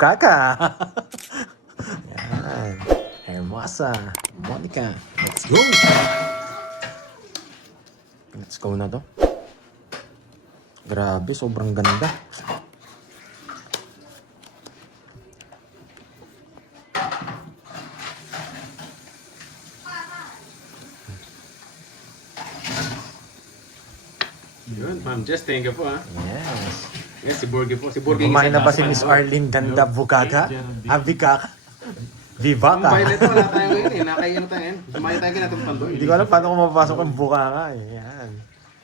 Kaka! Yan. Hermosa. Monica. Let's go! Let's go na to. Grabe, sobrang ganda. Yun, Ma'am Jess, thank you po ha. Yes. Yes, si Borgie po. Si Borgie Kumain na ba si Miss Arlene Ganda Bukaga? Abikaka? Ang Vivaka? violet wala tayo ngayon eh. Nakaiyan tayo ngayon. Sumaya tayo kinatong pandoy. Hindi ko alam paano ko mapapasok ang Bukaka eh. Yan.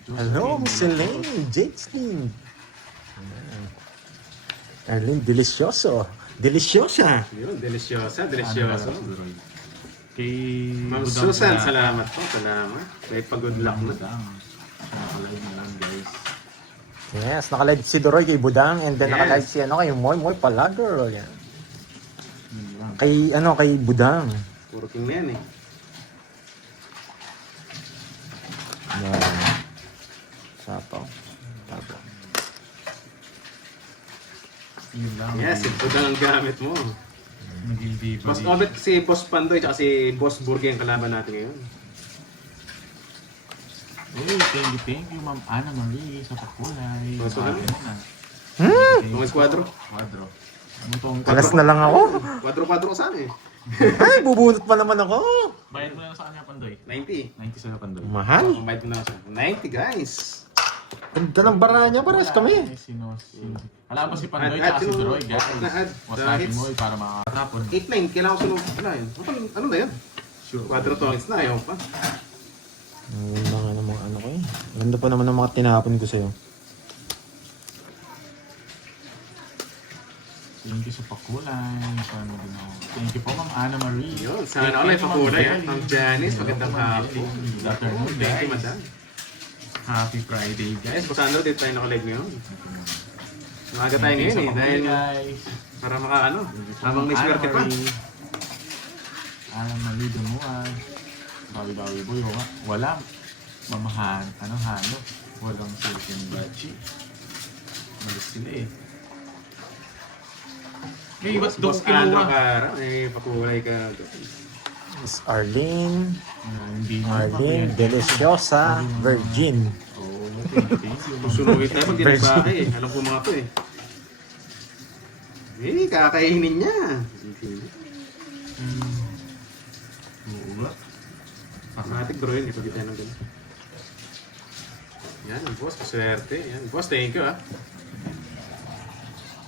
Hello, Celine, Jakeslyn. Arlene, delicioso. Deliciosa. Yun, deliciosa, delicioso. Kay Ma'am Budang Susan, na- salamat po. Salamat. May pag-good luck na. Budang. Nakalive na lang guys. Yes, nakalive si Doroy kay Budang and then Yes. nakalive si kay Moy pala girl. Yan. Yun lang. Kay Budang. Puro king na yan eh. Yan. Sapaw. Sapaw. Yun lang. Yes, ito lang ang gamit mo. Naging diva. Boss Obet, si Boss Pandoy, tsaka si Boss Borgie ang kalaban natin ngayon. Uy, thank you Ma'am Ana Marie sa pakulay. Boss, ano? Tungos kwadro. Quadro. Ano tong Alas na lang ako. Kwadro-kwadro ka sana eh. Ay, bubunot pa naman ako. Bayad mo na lang sa kanya Pandoy. 90. 90 sa'yo Pandoy. Mahal. Kumbait mo na siya. 90 guys. Ganda ng bara niya, pares kami. Wala pa si Pandoy Add at si to- Droy guys. add Was the natin hits. mo para makakatapon. 8-9, kailangan ko sunod. Wala yun. Ano na yun? Sure. Quadro tokens na, ayaw pa. Ang ganda nga ng mga ano ko eh. Ganda pa naman ng mga tinapon ko sa'yo. Thank you sa pakulay. Paano din ako. Thank you po Ma'am Ana Marie. Yun, sana all ay pakulay ha. Ma'am Janice, magandang hapon. Good afternoon Thank you, guys. madam. Happy Friday guys. Guys, busando dito tayo nakalig ngayon. Umaga tayo ngayon eh, dahil guys. para makaano, habang may swerte pa. Alam mali dumuan. Bawi-bawi boy, wala. Mamahan, hano. Walang silken bachi. Malis sila eh. Hey, ba't Boss doon Andro kinuha? Cara, may pakulay ka. Miss Arlene. Hindi Arlene, deliciosa, virgin. Oo, thank you. Susunugin tayo pag dinibake eh. Alam ko mga to eh. Eh, kakainin niya. Oo ba? Pragmatic bro yun, ipagit tayo ng ganun. Yan, boss, paswerte. Yan, boss, thank you ah.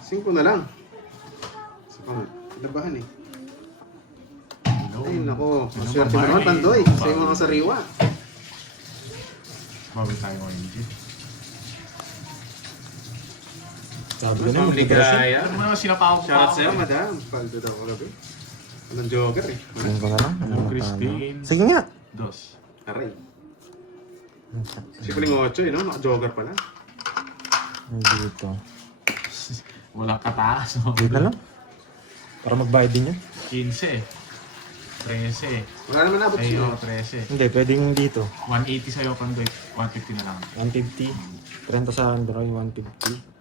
5 na lang. Sa labahan eh. Ay, nako, maswerte mo naman, Pandoy. Sa yung mga sariwa. Bawi tayo ngayon, Jit. Sabi ko Mas na, mamaligaya. Ano mo naman sinapawag pa Shoutout ako? sa'yo, madam. Paldo daw ko gabi. Anong joker eh. Tingin ko na lang. Ano na Christine. Sige nga. Dos. Taray. Sipuling 8 eh, no? Naka-joker pala. Ay, dito. Walang kataas. No? Dito na lang. Para magbayad din yan. 15. 13. Wala naman abot siya. Sa'yo, 13. Hindi, pwedeng dito. 180 sa'yo, Pandoy. 150 na lang. 150. 30 sa Android, 150.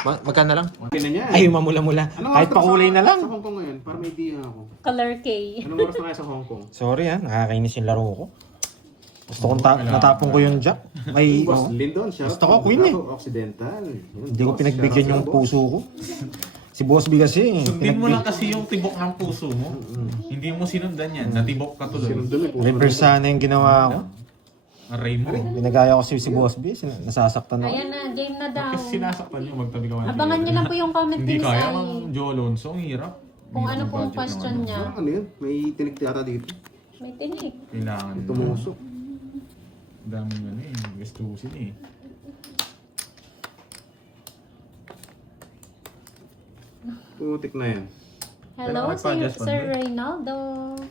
Magkano lang? Okay na niya. Ay, mamula-mula. Kahit pakulay na lang. Sa Hong Kong ngayon, para may idea ako. Color K. Anong oras na kayo sa Hong Kong? Sorry ha, nakakainis yung laro ko. Gusto kong natapon ko yung jack. May, Boss oh, Lindon, siya. Gusto ko, Queen eh. Occidental. Yun, Hindi ko boss. pinagbigyan Shoutout yung sa boss. puso ko. Si Boss B kasi, Sundin mo lang kasi yung tibok ng puso mo. Hindi mo sinundan yan. Natibok ka tuloy. Sinundan eh, puso. reverse sana yung ginawa ko. Aray mo. Pinagaya ko si Boss B, nasasaktan ako. Ayan na, game na daw. Kasi sinasaktan nyo, magtabi ka man. Abangan niyo lang po yung comment Hindi din kaya sa mang Joe Alonso, ang hirap. kung ano Hindi pong budget question naman. niya. Ano yun? May tinik yata dito. May tinik. Kailangan mo. Tumusok. Daming ano eh, gastusin eh. Putik na yan. Hello, Kailangan pa-adjust pa Sir din. Reynaldo.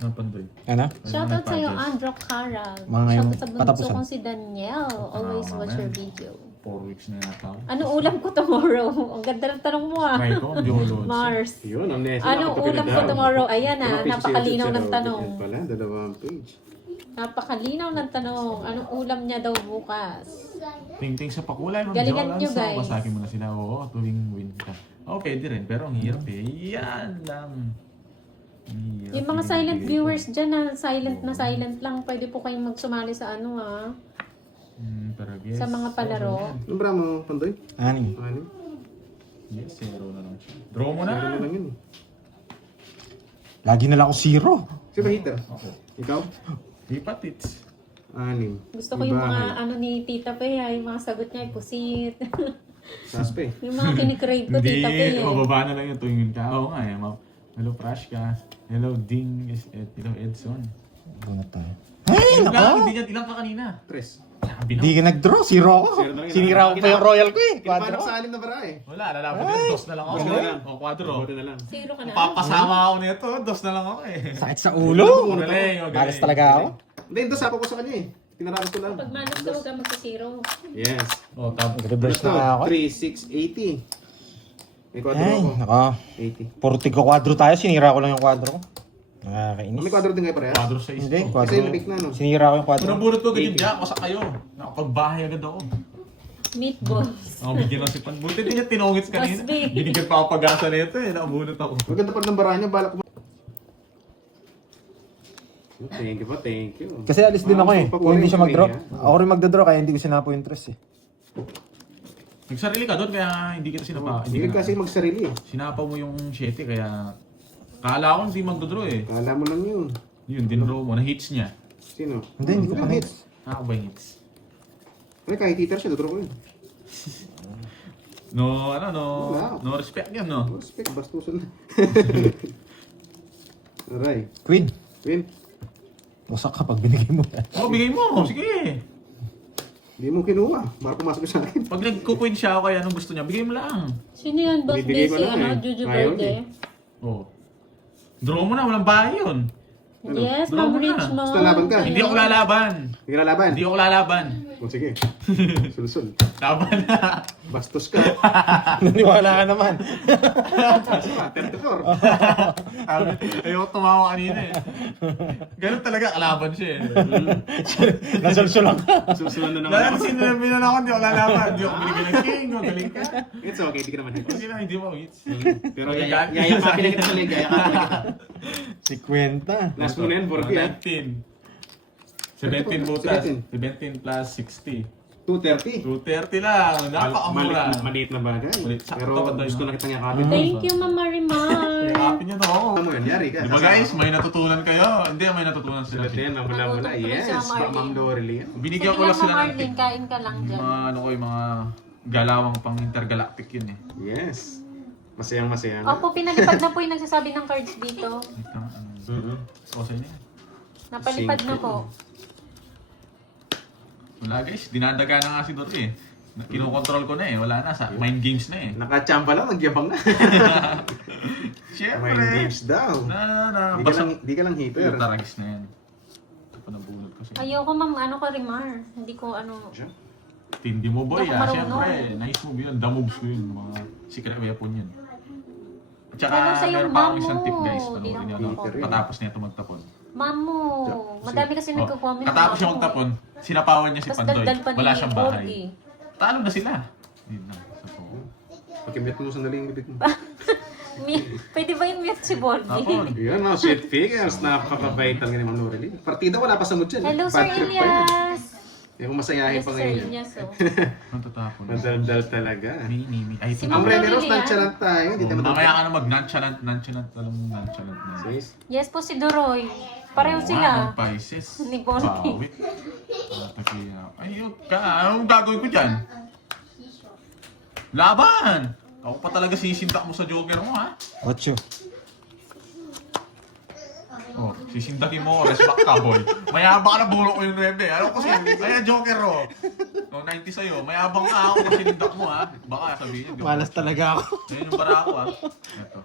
Napandoy. Ano? Shoutout pa sa'yo, adjust. Andro Cara. Mga yung Shoutout sa bunso patapusan. kong si Daniel. Always watch your video. 4 weeks na yata ako. Ano ulam ko tomorrow? Ang ganda ng tanong mo ah. Try ko, Joe Alonso. Mars. Yun, amnesia. Anong ulam ko tomorrow? Ayan ah, napakalinaw ng tanong. Yan pala, dalawang page. Napakalinaw ng tanong. Anong ulam niya daw bukas? Ting-ting sa pakulay, Ma'am Galingan Joe nyo, Alonso. guys. Basahin mo na sila. Oo, tuwing win ka. Oo, pwede rin. Pero ang hirap eh. Yan lang. Ang hirap Yung mga eh, silent bibigay viewers ko. dyan na silent lang, pwede po kayong magsumali sa ano Pero yes. sa mga palaro. Yung bra mo, Pandoy? Ani. Ano? Yes, zero na lang siya. Draw mo na. Ano na lang yun eh. Lagi na lang ako zero. Sino ba hitter? Ako. Ikaw? Hipatits. 6. Gusto ko yung mga ano ni Tita Pea, yung mga sagot niya, pusit. Saspe. Yung mga kinikrave ko, Hindi, Tita Pea. mababa na lang yung tuwingin ka. Oo nga eh. Hello, Prashka. Hello, Ding. Hello, Edson. Bunot tayo. Ay, Ilang nako! hindi ilang ka kanina? 3. Hindi ka nag-draw. Zero ako. Zero na lang. Sinira ko pa yung royal ko eh. Paano Quadro. sa alim na bara eh? Wala, lalaban din. Dos na lang ako. Dos na lang. O, quadro. Buti na lang. Zero ka na. Papasama ako nito. Dos na lang ako eh. Sakit sa ulo. Magaling, magaling. Malas talaga ako. Hindi, ito sapo ko sa kanya eh. Tinaranas ko lang. Pag malas ka, huwag ka magsa-zero. Yes. O, tapos. Reverse na nga ako. 3, 6, 80. May quadro Ay, ako. nako. 80. Puro tigko quadro tayo. Sinira ko lang yung quadro ko. Nakakainis. May quadro din kayo pareha? Quadro sa Hindi, isto. quadro. Kasi yung pick na, no? Sinira ko yung quadro. Unang bunot ko ganyan dyan. Kasak kayo. Nakapagbahay agad ako. Meatballs. Ako bigyan lang si Pan. Buti din niya tinungits kanina. Cosby. Binigyan pa ako pag-asa na ito eh. Nakabunot ako. Maganda pa ng bara niya, balak ko. Thank you po, thank you. Kasi alis din ako eh. Kung hindi siya mag-draw. Ako rin magda-draw kaya hindi ko sinapo yung interest eh. Nagsarili ka doon kaya hindi kita sinapa. Hindi ka kasi magsarili eh. Sinapa mo yung 7 kaya kala ko hindi magdodraw eh. Kala mo lang yun. Yun, dinraw mo. Na-hits niya. Sino? Hindi ko pa Ilang hits. Ako ba yung hits? Ay, kahit hitter siya, dodraw ko yun. No, ano, no. Wala. No respect yan, no. Respect, bastusan na. Aray. Queen. Win, Wasak ka pag binigay mo yan. Oh, bigay mo. Sige. hindi mo kinuha. Para pumasok sa akin. Pag nagkukuin siya ako kaya anong gusto niya, bigay mo lang. Sino yun, Boss Bibigay ko Daisy? lang Ano, eh. Juju Ayaw Verde? eh. Oh. Draw mo na, walang bahay yun. Yes, Draw Ma'am mo na. Richmond. Basta laban ka. Hindi ako lalaban. Hindi ka lalaban. Hindi ako lalaban. O sige. Sulsul. Laban na. Bastos ka. Naniwala ka naman. Kasi pa, 34. Ayoko tumawa kanina eh. Ganun talaga, kalaban siya eh. Nasulsulang ka. Susunod na naman Dahil ako. sinabi na ako, hindi ako lalaban. Hindi ako binigyan ng king. Magaling ka. It's okay, hindi ka naman hits. Sige na, hindi mo hits. Pero yayakapin na kita sa leg, yayakapin na kita. Si Kwenta. Last mo na yan, Borgi ah. 19. 17 butas. 17. 17 plus 60. 230. 230 lang. Napakamura. Maliit na bagay. Maliit. Sakto Pero ba tayo, gusto no? na kitang yakapin. Thank you, Ma'am Marimar. Yakapin niyo to. Ano mo yun, yari ka. Di ba guys, may natutunan kayo? Hindi, may natutunan sila. Sulat yan, mula-mula. Yes, Ma'am Dorely. Binigyan ko Sige lang lang, sila Ma'am ng Arlene, kain ka lang dyan. mga ano ko yung mga galawang pang intergalactic yun eh. Yes. Masayang-masaya na. Opo, pinalipad na po yung nagsasabi ng cards dito. O sa inyo. Napalipad na po. Wala guys, dinadaga na nga si Dory eh. Kinokontrol ko na eh, wala na. Sa mind games na eh. Nakachamba lang, nagyabang na. Siyempre. Mind games daw. Na. Di ka lang hitter. Yung taragis na yan. Ito pa nabunod ko siya. Ayoko, Ma'am, ano ka, Rimar. Hindi ko, ano... Tindi mo boy Hindi ako ah, marunong. siyempre. Nice move yun. The moves ko yun. Mga secret weapon yun. At saka Ano sa'yo, meron pa akong ma'am isang tip mo? guys. Di Panoorin na nyo. ako. ano, Patapos niya ito magtapon. Ma'am mo, madami kasi nagko-comment. Katapos siya magtapon, sinapawan niya si Tapos Pandoy. dagdag pa Wala ni siyang bahay. Borgie. Talo na sila. Yun lang. Sa phone. Pakimit mo sandali yung bibig mo. Pwede ba yung mute si Tapon. Borgie? Yan, mga sweet figures. Napakabait ang ganyan, Ma'am Dorely. Partida, wala pa sa mood yan. Hello, Sir Bad trip pa yan. Elias! Yung masayahin Yes, pa Sir ngayon yan. Elias, oh. Ang tatapon. Madaldal talaga. Mini. Ay, Si Ang Ma'am Remy Rose, Dorely, ah. nonchalant tayo. Hindi tayo mamaya ka na mag-nonchalant. Alam mo nonchalant na. Sis. Yes po si Doroy. Pareho sila. Wow, Pisces. Ni Borgie. Bawit. Ayun ka. Anong gagawin ko dyan? Laban! Ako pa talaga sisindak mo sa joker mo ha. Ocho. Oh, sisindakin mo, respect ka boy. Mayabang ka na bulok ko yung 9. Ano kasi, kaya joker oh. No, 90 sa'yo. Mayabang ka ako kasi sinindak mo ha. Baka sabihin nyo. Malas talaga ako. Ayun yung para ako ha. Ito.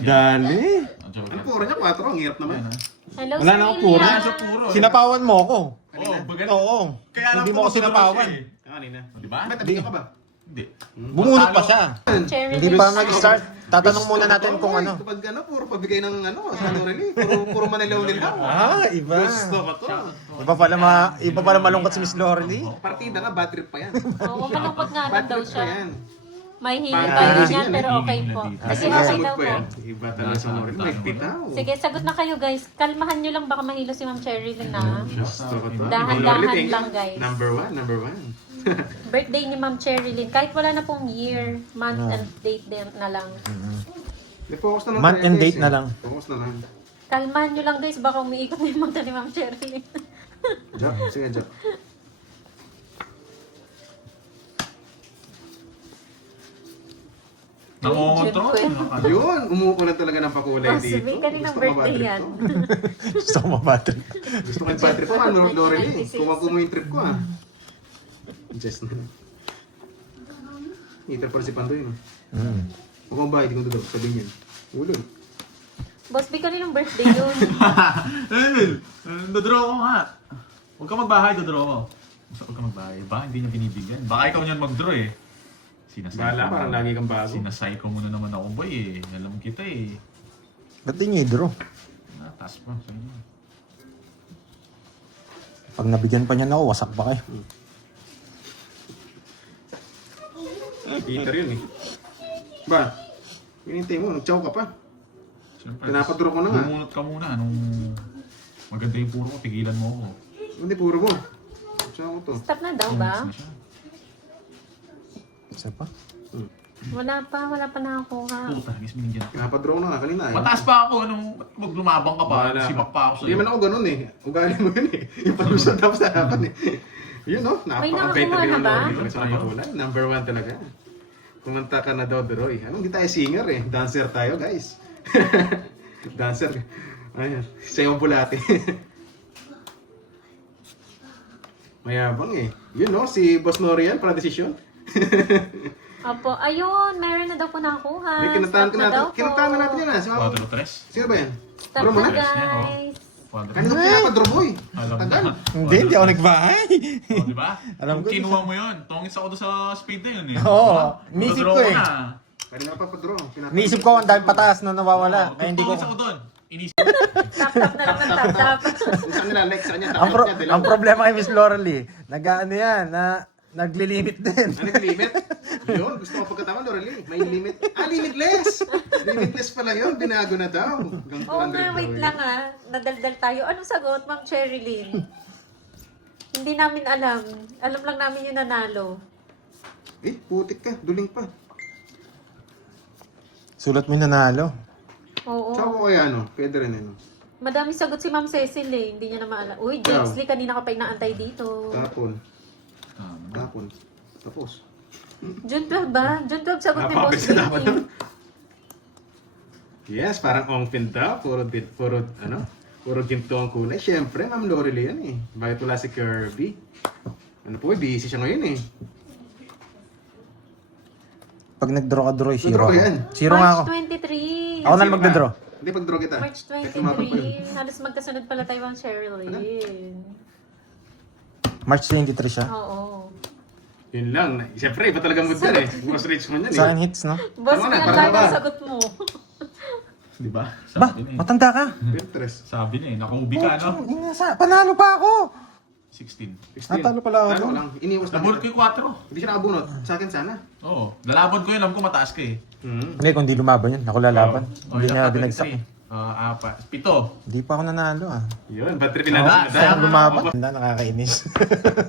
Dali. Ang joker. Ang puro niya, 4. Ang hirap naman. Ayan, ha. Hello, Wala Sir na akong pura. Ayan, Elias. sa puro. Sinapawan mo ako. Oh, bagal. Oo. Kaya lang Hindi mo ako tumutulog sinapawan. siya eh. Kanina. Di ba? Ba't tabi ka pa ba? Hindi. Bumunot pa siya. Cherry Hindi pa Lips. nag-start. Tatanong muna natin kung ano. Kapag ano, puro pabigay ng ano, sa Dorely. Puro manilaw-nilaw. Ah, iba. Gusto ko to. Iba pala malungkot si Miss Lorely. Partida nga, bad trip pa yan. Oo, malungkot nga rin Bad daw trip pa siya. yan. May hiling Ah, tayo sige, niyan, pero okay po. Ah, Sige, sige, okay Sagot daw ko po. yan. Iba talaga sa Norel. May pitaw. Sige, sagot na kayo guys. Kalmahan nyo lang, baka mahilo si Ma'am Cherilyn na. Dahan-dahan lang, guys. Number one. Birthday ni Ma'am Cherilyn. Kahit wala na pong year, month, and date din na lang. Focus na lang Month tayo, and guys, date na lang. Focus na lang. Kalmahan nyo lang guys, baka umiikot na yung mata ni Ma'am Cherilyn. Jack, sige Jack. Nangongontrol. Yun, umuulan talaga ng pakulay Oh, dito. sabi, kaninang Gusto ko birthday ma-bad yan. trip to. Gusto ko mabattery. Gusto ko yung bad trip ko, ano, Laurel eh. 96. Kumaku mo yung trip ko ah. Just na. Itrip pa rin si Pandoy, no? Huwag mong bahay, di kong dudok. Sabihin yun. Ulun. Boss B, kaninang birthday yun? Dodraw ko nga. Huwag ka magbahay, dodraw ko. Basta huwag ka magbahay. Baka hindi niya binibigyan. Baka ikaw niyan mag-draw eh. Bahala, parang lagi kang bago. Sinasay ko muna naman ako boy eh. Alam kita eh. Ba't di niya i-draw? Taas pa sa inyo. Pag nabigyan pa niya ako, wasak pa kayo. Peter yun eh. Ba? Hinintay mo, nag-chow ka pa. Siyempre. Pinapadraw ko na nga. Bumunot ka muna. Nung maganda yung puro ko, tigilan mo ako. Hindi, puro mo. Chow ko to. Stop na daw ba? Umalis na siya. Isa pa? Wala pa nakakuha. Puta, guys, binigyan ako. Pinapadraw na nga kanina eh. Mataas pa ako nung maglumabang ka pa. Bahala ka. Simak pa ako sa'yo. Hindi man ako ganun eh. Ugali mo yun eh. Yung palusot tapos sa harapan eh. Yun no, May napaka-better nakakuha na yun. ba? Talaga sa pakulay. Number one talaga. Kumanta ka na daw, Droy. Anong di tayo singer eh. Dancer tayo, guys. Dancer. Ayun. Sayong bulati. Mayabang eh. Yun no, si Boss Norian para desisyon. Opo, ayun, meron na daw po nakakuha. May kinatahan Stop na daw po. Kinatahan na natin yan ah. Sino, 4-3. sino ba yan? Stop Bro mo na na? guys. Kanina ko pinapadraw boy. Alam Tagal. mo. Hindi ako nagbahay. Oh, di ba? Alam ko, Kinuha mo yun. Tongits ako doon sa speed na yun eh. Oo, Diba? inisip Dodraw ko eh. na. Kanina pa padraw. Niisip ko ang dahil pataas na nawawala. Oo, Kaya hindi ko... tongits ako doon. Inisip. Tap na lang ng tap. Kung saan nila, like, saan niya, Ang, takot niya, dilaw. ang problema kay Miss Laurel nag-ano yan, naglilimit din. Ano yung limit? Yun, gusto ko pagkatama, Lorely. May limit. Ah, limitless! Limitless pala yun, binago na daw. Hanggang Oo 200 nga, wait daw lang ah. Nadaldal tayo. Anong sagot, Ma'am Cherilyn? Hindi namin alam. Alam lang namin yung nanalo. Eh, putik ka, duling pa. Sulat mo yung nanalo. Oo. Tsaka ko kaya ano, pwede rin ano. Madami sagot si Ma'am Cecil eh. Hindi niya na maalam. Uy, James Lee, kanina ka pa inaantay dito. Tapon, Tama. tapon. Tapos. June 12 ba? June 12 sagot ni Boss Napapit na Baby. Yes, parang ongpin daw. Puro ginto ang kulay. Siyempre, Ma'am Lorely yan eh. Bakit wala si Kirby? Ano po, busy siya ngayon eh. Pag nag-draw ka, draw, zero Nag-draw ako. yan. Zero nga ako. March 23. Ako na lang magda-draw. Hindi, pag-draw kita. March Kahit lumapag pa yun. 23. Halos magkasunod pala tayo ang Sherilyn. March 23 siya. Oo. Yun lang. Siyempre, iba talaga mood yan eh. Boss Richmond yan Sa akin eh. hits, no? Boss, Tama na, yan para tayo ba? ang sagot mo. Di ba? Ba, Sabi na eh. matanda ka. Pinterest. Sabi na eh. Nakaubi ka, no? Panalo pa ako. 16. 16. Natalo pala ako Talo doon. lang. Iniwas lang. Nabulot ko yung 4. Hindi siya nakabunot. Sa akin sana. Oo. Lalaban ko yun. Alam ko mataas ka eh. Hindi, kung di lumaban yun, ako lalaban. Hindi niya binagsak eh. 7. Hindi pa ako nanalo ah. Yun, bad trip Oo, na Kaya ako lumaban. Hindi, nakakainis.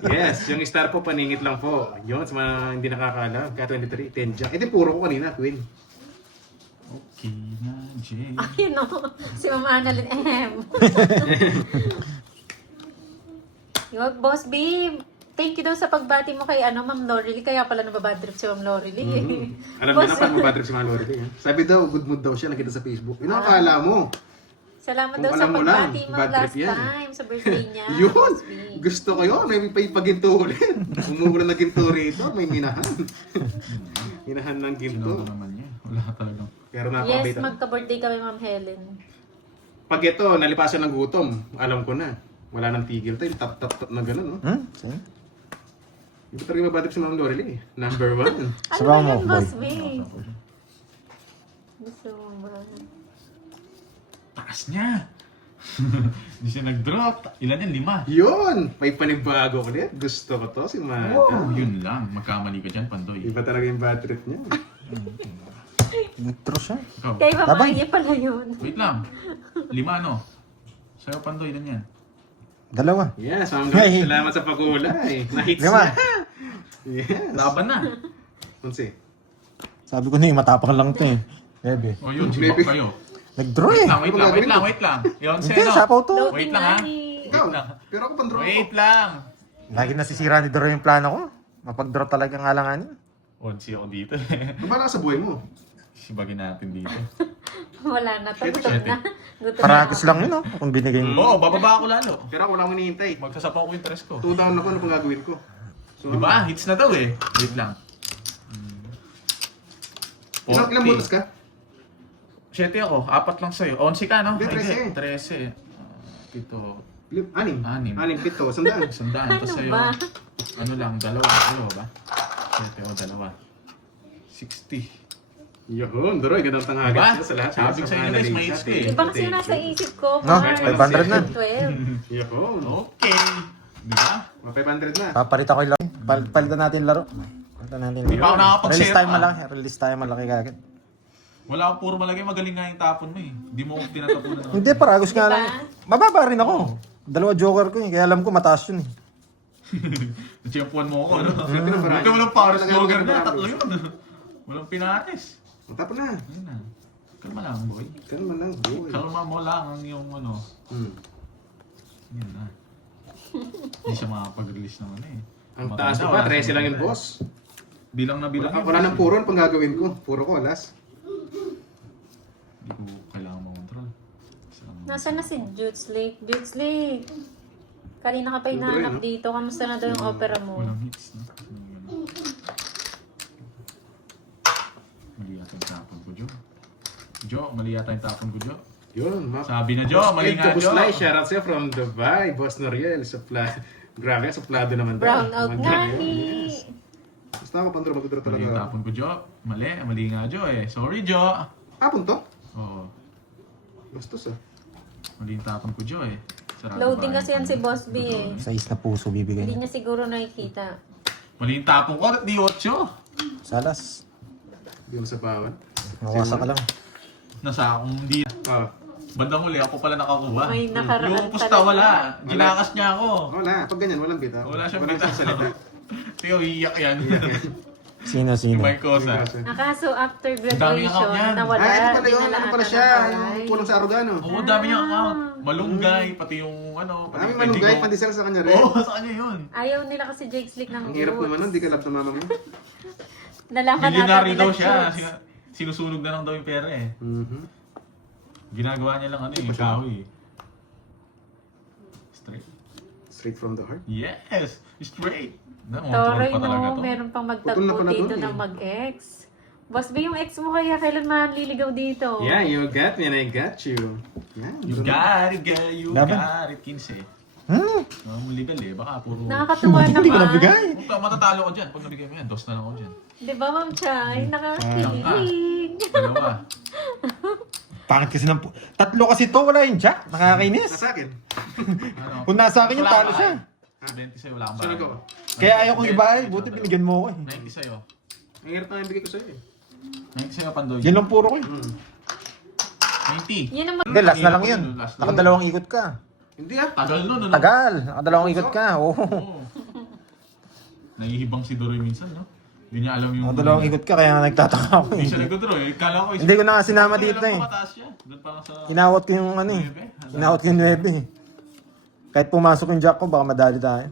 Yes, yung star po paningit lang po. Yun, sa mga hindi nakakaalam. Kaya 23, 10 jack. Ito puro ko kanina, Queen. Okay na, Jay. Ayun no. Si Mama Annalyn. Yung Boss B, thank you daw sa pagbati mo kay Ma'am Lorely. Kaya pala nababad trip si Ma'am Lorely. Alam niyo na, pag mabad trip si Ma'am Lorely. Sabi daw, good mood daw siya, nakita sa Facebook. Yun ang akala mo. Salamat Kung daw sa alam mo lang, pagbati mo bad trip last yan. time sa birthday niya. Yun! Boss B. Gusto ko yun, may paginto ulit. Umuulan na ginto rito, may minahan. Minahan ng ginto. Sino naman niya? Wala talagang. Pero Yes, napakabait. magka-birthday kami Ma'am Helen. Pag ito, nalipasan ng gutom, alam ko na. Wala nang tigil tayo, tap-tap-tap na gano'n, no? Sige. Hindi ko talaga mabadip si Ma'am Lorely. Number 1. Ano Sabaw ba mo, yun, boy. Boss B? Gusto mo ba? Taas niya. Hindi siya nag-draw. Ilan yan? 5. Yun! May panibago ulit. Gusto ko to si Mada. Oh, yun lang. Magkamali ka dyan, Pandoy. Iba talaga yung bad trip niya. Nag-draw siya. Ikaw. Kay Mama Babay. niya pala yun. Wait lang. 5 ano? Sa'yo, Pandoy, ilan yan? 2. Yes, Hey. salamat sa pagkulay. Na-hits Lima. na. Yes. Laban na. Kunsi. Sabi ko na yung matapang lang to eh. Bebe. O yun, sibak Maybe. kayo. Nag-draw Wait eh. lang, wait lang, wait lang, wait lang. Yun, Hindi, sa'yo. sapaw to. Wait Loading lang, ha? na ni... Ikaw. lang. Pero ako pang-draw ko. Wait lang. Lagi nasisira ni Draw yung plano ko. Mapag-draw talaga ng alanganin. Onsi ako dito. Kabala ka sa buhay mo. Sibagin natin dito. Wala na to. Shit, Gutom shit. na. Gutom Paragos na. lang yun, no? Kung binigay mo. Oo, bababa ako lalo. Pero ako wala akong hinihintay. Magsasapaw ko yung tres ko. 2 down ako, ano pang gagawin ko? So, Diba? Hits na daw eh. Wait lang. Ilang butas ka? 7 ako. 4 lang sa'yo. 11 ka, no? Hindi, 13. 13. Pito. 6. Anim. 6, 7, sandaan. Sandaan. Ano Tapos sa'yo. ba? Ano lang, 2. 2 ba? 7 o 2. 60. Yun, Doroy, gandang tanghali. Diba? Sa lahat. Sabi ko sa inyo guys, may hits ka eh. Iba kasi yung nasa isip ko. No, Mars. 500 na. 12. Yun. Okay. Diba? 500 na. Papalit ako yung laro. Palitan natin yung laro. Palitan natin yung Di pa ako laro. nakakapag-share Release tayo pa. malaki. Release tayo malaki kagad. Wala akong puro malagay. Magaling nga yung tapon mo eh. Hindi mo ako tinatapunan ako. Hindi, paragos nga Diba? lang. Mababa rin ako. 2 joker ko eh. Kaya alam ko mataas yun eh. Natsyempuan mo ako, ano? Swerte ng barangay. Buti walang Paris Talaga Jogger ng na. barangay. 3 yun. Walang pinatis. Matapon na. Ayun na. Kalma lang, boy. Kalma lang, boy. Kalma mo lang ang yung ano. Hmm. Yun na. Hindi siya makapag-release ng ano eh. Ang Maganda, taas ko wala pa, 13 siyang lang yung maganda boss. eh. Bilang na bilang Wala nang puro, ano pang gagawin ko? Puro ko, alas. Hindi ko kailangan makontrol. Nasaan na si Jutes Lake? Jutes Lake! Kanina ka pa hinahanap dito. Kamusta na daw yung opera mo? Walang hits na. Mali yata yung tapon ko, Jo. Jo, mali yata yung tapon ko, Jo. Yun, map. Sabi na, Jo, mali nga, Jo. Kabuslay, shoutout sa'yo from Dubai. Boss Noriel, grabe, suplado naman daw. Brown out nga Yes. ni... Basta ako pang-draw, mag-draw Mali yung talaga. tapon ko, Jo. Mali nga, Jo eh. Sorry, Jo. Tapon to? Oo. Bastos ah. Mali yung tapon ko, Jo eh. Sarado Loading ba? kasi yan si Boss B eh. Sa na puso bibigay. Hindi niya siguro nakikita. Mali yung tapon ko, di 8. Salas. Hindi mo sa bawal. Mawasa ka lang. Nasa akong hindi. Oh. Bandang huli, ako pala nakakuha. May nakaraan Yung pusta, talaga. wala. Ginakas niya ako. Wala, pag ganyan, walang bitaw. Wala siyang Walang bitaw. salita. Tiyo, iiyak yan. Sino? Yung may kosa. Nakaso after daming account graduation, yan. nawala. Ah, ito pala yun. Dinalaan Ano pala na siya? ng Yung bahay. kulang sa arugano. Oo, dami niyang account. Malunggay, pati yung ano. pati Maraming yung manunggay, pwede ko- pandesal sa kanya rin. Oo, sa kanya yun. Ayaw nila kasi Jake Slick ng Ang hirap naman nun, di ka love na mama mo. Nalaman Milyonary nila daw siya. Jutes. Sinusunog na lang daw yung pera eh. Mhm. Ginagawa niya lang ano yung kahoy. Straight. Straight from the heart. Yes! Straight! Toroy pa talaga no, to. meron pang Putol magtagpo na pala dito doon, na eh. mag-ex. Boss B, yung ex mo kaya kailan maliligaw dito? Yeah, you got me and I got you. Yeah, You got it, girl. You Laban. got it. 15. Legal eh. Baka puro... Nakakatuwa Hindi ko naman. nabigay. Huwag matatalo ko dyan. Pag nabigay mo yan, dos na lang ako dyan. Di ba, Ma'am Chay? Nakakilig. Dalawa. Pangit kasi ng... Tatlo kasi to, wala yung jack. Nakakainis. Nasa akin. Ano? Kung nasa akin yung Wala talo kang siya. bahay. 20 sa'yo, wala kang Sunod bahay. ko. Kaya ayaw kong ibahay. Buti binigyan mo ako eh. 90 sa'yo. Ang hirap na yung bigay ko sa'yo eh. 90 sa'yo, Pandoy. Yan lang puro ko eh. 90. Yan ang Hindi, last na lang yun. Last na. Nakadalawang ikot ka. Hindi ah. Tagal nun, ano? Tagal. Nakadalawang ikot ka. Oo. Oo. Nahihibang si Doroy minsan, no? Hindi niya alam yung... Nakadalawang ikot ka kaya nagtataka ako Hindi siya eh. nag-draw eh. Kala ko... Hindi ko na nga sinama dito Alam eh. ko mataas siya. Doon pa lang sa... Inawat ko yung ano eh. Inawat ko yung 9 eh. Kahit pumasok yung jack ko, baka madali tayo.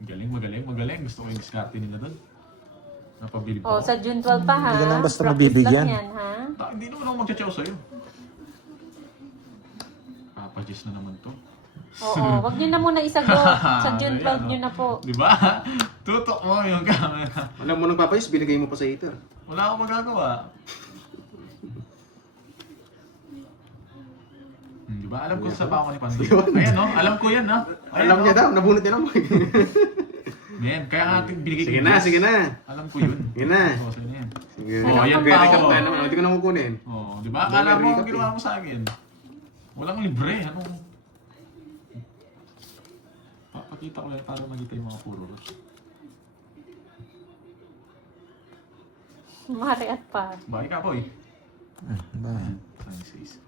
Magaling. Gusto ko yung diskarte nila doon. Napabilib Oh, ako. sa June 12 pa ha. Hindi ka naman basta Practice mabibigyan. lang yan, ha? Hindi naman ako magtsatsaw sa'yo. Papajes na naman to. Oo, wag niyo na muna isagot. Sa June 12 niyo na po. Di ba? Tutok mo yung camera. Alam mo nang papayos, binigay mo pa sa hater. Wala akong magagawa. Di ba? Alam ko sa pa ako ni Pandoy. Ayan, no? Alam ko yan, no? Ayan, Alam no? niya daw, nabunot niya naman. Yan, kaya nga binigay ko Sige yung na, Jess. sige na. Alam ko yun. Sige na. Oo, sa'yo na yan. Sige. Oh, ayan Pwede pa ka ako. pa naman, hindi ko na kukunin. Oo, di ba? Akala mo Recap ginawa mo sa akin. Walang libre. Ano? Pakita ko lang para magita yung mga puro rush. Mari at pa. Bakit ka, boy? Ba? Francis.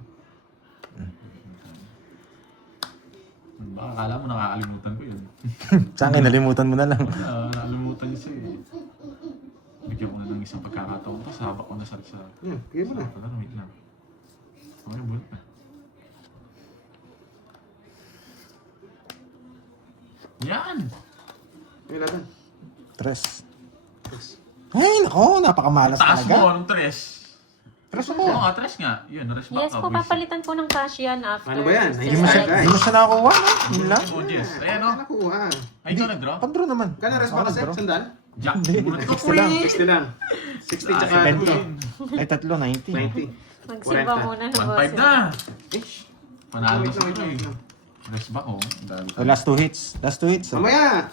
Baka akala mo nakakalimutan ko yun. Sa akin, nalimutan mo na lang. Nakalimutan niya siya eh. Bigyan ko na ng isang pagkakataon to. Sabak ko na sa... Yan, kaya mo na. Wait lang. Okay, bulat na. Yan! Ay, laban. Tres. Yes. Ay, nako, napakamalas Taas mo, talaga. anong tres? Tres Oo mo. nga, tres nga. Yun, rest back Yes ka, po, boys. papalitan po ng cash yan after. Ano ba yan? Hindi mo siya, Guys. hindi mo siya nakakuha, no? Yun lang. Emojis. Ayan o. Nakuha. Ay, ikaw nag-draw? Pag-draw naman. Kaya rest ba kasi? Bro. Sandal? Jack, Hindi. bunot ko. 60 lang. 60 lang. 60 tsaka 70. Ay, tatlo, 90. 90. Magsimba 40. muna ng 1.5 boss. na. Eh, Panalo wait sa lang, ito wait eh. lang. Rest back oh. Dami So, last two hits. Last two hits. Mamaya!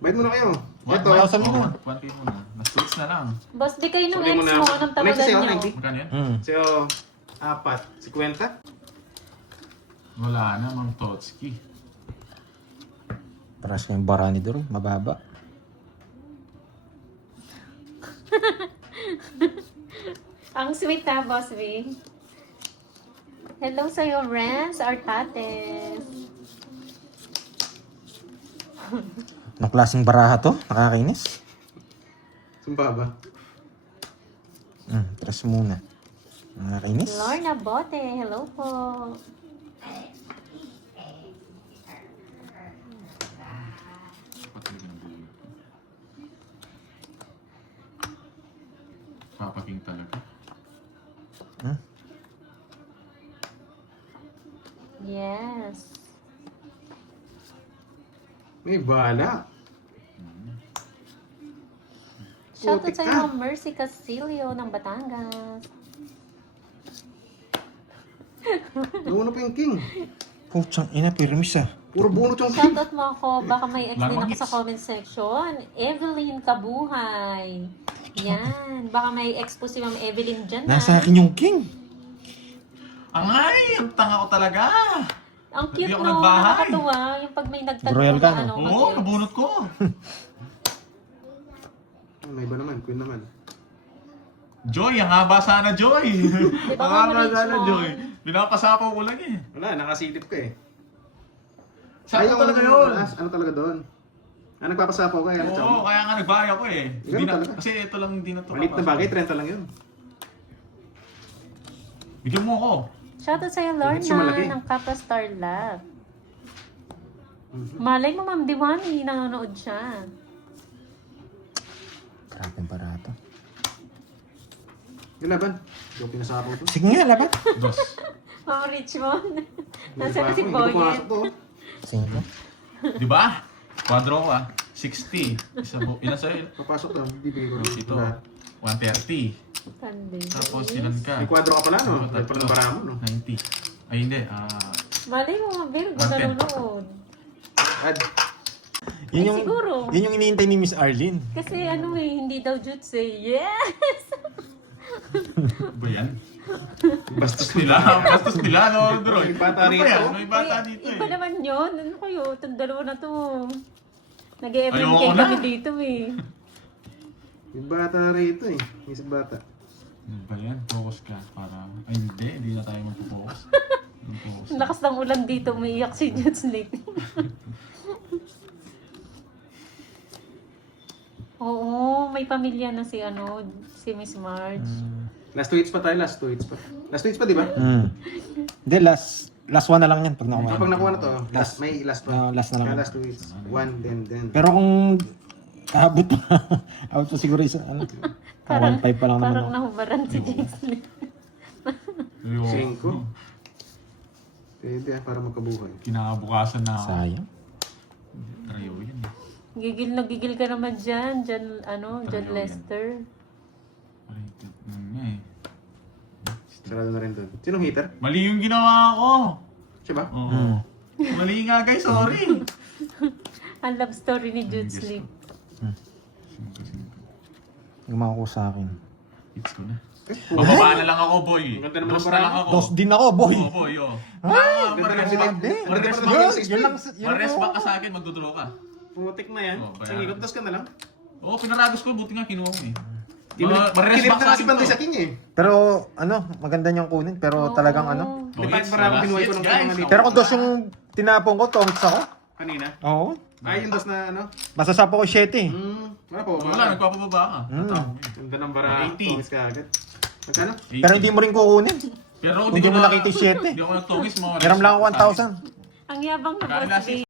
Bayad muna kayo. Ito. 1,000 muna. 1K muna. Last tweets na lang. Boss, di kayo nung Sabi mo ex na. mo, anong May tawagan kasi ako, nyo? 90. Magkano yan? So, 4. 50? Wala na, Mang Totski. Paras yung bara ni Doroy. Mababa. Ang sweet ha, Boss B. Hello sa'yo, Renz Artates. Anong klaseng baraha to? Nakakainis. Sumpa ba? Tres muna. Nakakainis. Lorna Bote, hello po. Patuloy ng bulo. Papaking talaga. Yes. May bala. Shoutout Putik sa ka. iyo, Mercy Castillo ng Batangas. Nauna pa yung king. Putsang ina, pirmis ah. Puro bunot yung king. Shoutout mo ako, baka may ex din ako Lamangits. sa comment section. Evelyn Kabuhay. Yan, baka may ex po si Ma'am Evelyn dyan ha. Nasa akin yung king. Angay! Ang tanga ko talaga! Ang cute Hindi ako no, nagbahay. nakakatuwa. Yung pag may nagtagpo Royal ka, na no? ano. Oo, nabunot ko! May iba naman, queen naman. Joy, ang haba sana, Joy! Di ba, Ang Ma'am haba sana, Richmond? Joy! Pinapasapaw ko lang eh. Wala, nakasilip ka eh. Saan ko talaga yun? Ano talaga doon? Nagpapasapaw ka, ano Oo, kaya nga nagbahay ako eh. Hindi na, talaga. kasi ito lang hindi na to. Malit na bagay, 30 lang yun. Bigyan mo ako. Shoutout sa'yo, Bakit siya malaki? Lorna ng Kappa Star Love. Malay mo, Ma'am Diwani, nanonood siya. Grabe ang barato. Yung laban. Yung pinasapaw to. Sige nga, laban. Dos. Ma'am Richmond. Hindi Nasaan pa na si ako, hindi ko Boyet? pumasok to. 5. Di ba? Quadro ko ah. 60. Ilan sa'yo? Papasok to, bibigay ko. Ito. Lahat. 130. Tandi. Tapos ilan ka? May kwadro ka pala, no? May pala ng bara mo, no? 90. Ay hindi. Malay mo, Ma'am Virgo, 110. nanonood. Ad. Yun Ay, yung, siguro. yun yung iniintay ni Miss Arlene. Kasi ano eh, hindi daw jutsu eh. Yes! Ba yan? Bastos Bastos nila. Bastos nila, no? Bro. May bata Ano ba rito. yan? May bata Eh, dito iba eh. naman yun. Ano kayo? Itong dalawa na to. Nag-e-MK Ayoko na. kami dito eh. May bata rito eh. May isang bata. Ano ba yan? Focus ka para... Ay hindi. Hindi na tayo magpo-focus. Mag-focus. Ang lakas ng ulan dito, umiiyak si Jutslate. Oo, may pamilya na si ano, si Miss Marge. Last 2 hits pa tayo, last 2 hits pa. Last 2 hits pa, di ba? Hindi, last one na lang yan pag nakuha. Kapag nakuha na to, may last pa. Last na lang. Kaya last 2 hits. 1, then. Pero kung abot pa, abot pa siguro isa, ano, 1.5 pa lang naman Parang ako. nahubaran si Jutslate. Ayoko. 5. Pwede para magkabuhay. Kinakabukasan na ako. Sayang. Trayo yan eh. Gigil na gigil ka naman dyan. Dyan, ano, dyan Talaga yan. Lester. Ay, nga eh. Sarado na rin doon. Sinong hater? Mali yung ginawa ko. Siya ba? Oo. Mali nga guys, sorry. Ang love story ni Jutslate. Yung makukuha sa akin. Hits ko na. Bababa na lang ako, boy. Ang ganda naman Dos ng na lang parang. ako. Dos din ako, boy. Oo, boy, oh. Ganda ng Grabe. Mares Ganda back. ng six Yun lang, speed. yun Mares lang. back ka sa akin, magdodraw ka. Putik na yan. Oh, kaya- Sige, dos ka na lang. Oo, pinaragos ko, buti nga kinuha ko eh. Mares Mares back na sa si akin Bantoy to. sa king eh. Pero ano, maganda niyang kunin. Pero talagang ano. Oh, Di ba, yes, parang wala. kinuha ko Yes, ng guys. mga dito. Pero kung dos yung tinapon ko, tongits ako. Kanina. Oo. Ay, yung dos na ano. Masasapa ko 7. Wala pa ba? Wala, nagpapababa ka. Ganda ng bara. 80. Tongis ka agad. Magkano? Pero hindi mo rin kukunin. Pero Hindi mo nakita yung 7. Hindi ako nagtongis, mga Meron lang ako 1,000. Ang yabang na Kaya Boss si B.